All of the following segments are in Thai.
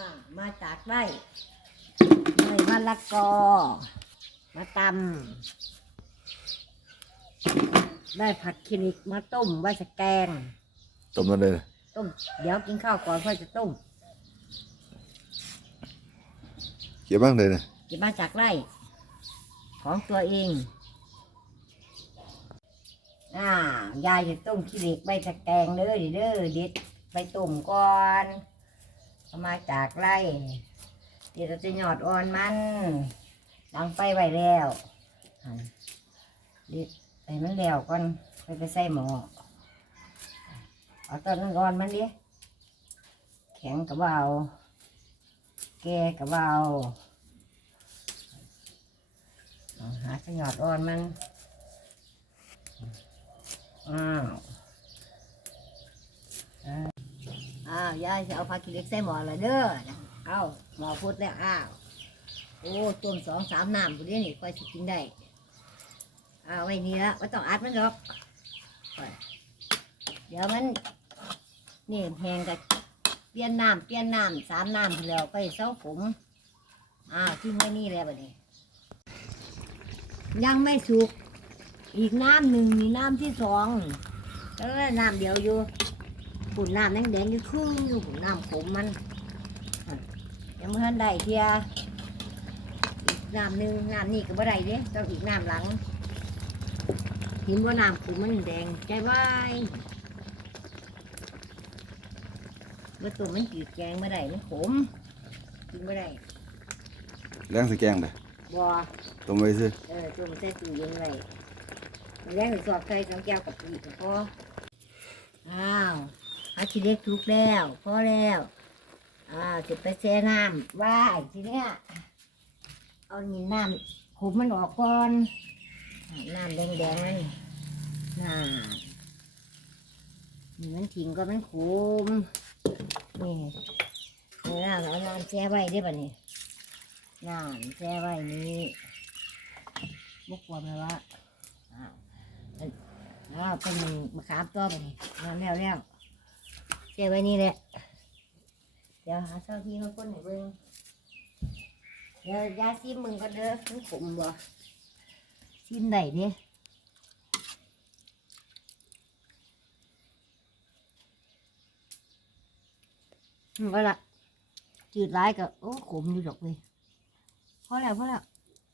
อ่ามาจากไร่เลยมะละกอ มาตำได้ผักคลินิกมาต้มไว้สแกง ต้มนั่นเลยต้ม เดี๋ยวกินข้าวก่อนค่อยจะต้มเกี่ยวบ้างเลยนะเก็บมาจากไร่ ของตัวเอง อ่า ยายจะต้มขี้เหล็กใบตะแกรงเด้อเด้อเด็ดไปต้มก่อน เอามาจากไร่เดี๋ยวเราจะหยอดอ่อนมันดังไฟไว้แล้วหั่นเด็ดไปมันแล้วก่อนไปไปใส่หมอเอาต้นนั้นก่อนมันดิแข็งกับเบาแก่กับเบเอาเอาหาสยอดอ่อนมันอ้าวอ่าอ้าวยาย จะเอาผักขี้เหล็กใส่หม้อลยเด้อเอาหม้อพุดแล้วอ้าวโอ้ต้มสองสามน้ำผู้เดียนี่ค่อยสิกินได้อ้าวไว้นี่ละไม่ต้องอัดมันหรอกเดี๋ยวมันนี่แห้งกับเปลี่ยนน้ำเปลี่ยนน้ำสามน้ำแล้วก็เศร้าผมอ้าวทิ้งไว้นี่แล้วบัดนี้ยังไม่สุก อีกน้ำหนึ่งมีน้ำที่สองแล้วน้ำเดียวอยู่ ปุ่นน้ำแดงๆอยู่ครึ่งอยู่ปุ่นน้ำขมมันอะยังไม่ทันได้เทียอีกน้ำหนึ่งน้ำนี่ก็บ่ได้เด้ต้องอีกน้ำหลังเห็นว่าน้ำขมมันแดงใจไว้เมื่อตัวมันจืดแกงไม่ได้มันขมกินไม่ได้แรงสแกงเลยบ่ต้มไว้ซิเออจุ่มใส่ตู้เย็นไว้แรงหรือสอบใส่สองแก้วกับปีกก็พออ้าว อาชีเล็กทุกแล้วพอแล้วอ้าจะไปแช่น้ำว่าทีเนี้ยเอานี่น้ำขมมันออกก่อนน้ำแดงๆนั่นน่านี่มันทิ้งก็มันขมนี่เอาน้ำเอาน้ำแช่ไว้ได้ป่ะนี่น้ำแช่ไว้นี่บกวนเลยว่าอ้าวเป็นอ้าวเป็นมะขามต้อไปนี่แล้วแล้วแล้ว เก็บไว้นี่แหละ เดี๋ยวหาเจ้าที่มาคนให้เบิ่งเดี๋ยวยาซิมมึงก็เด้อมันขมบ่ซิมได้เด้อืมก็ละจืดร้ายก็โอ้ขมอยู่ดอกเลยพอแล้วพอแล้ว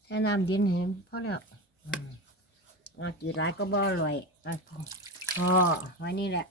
แค่น้ำเย็นเห็นพอแล้วอืมอะจืดร้ายก็บ่อร่อยอะพอไว้นี่แหละ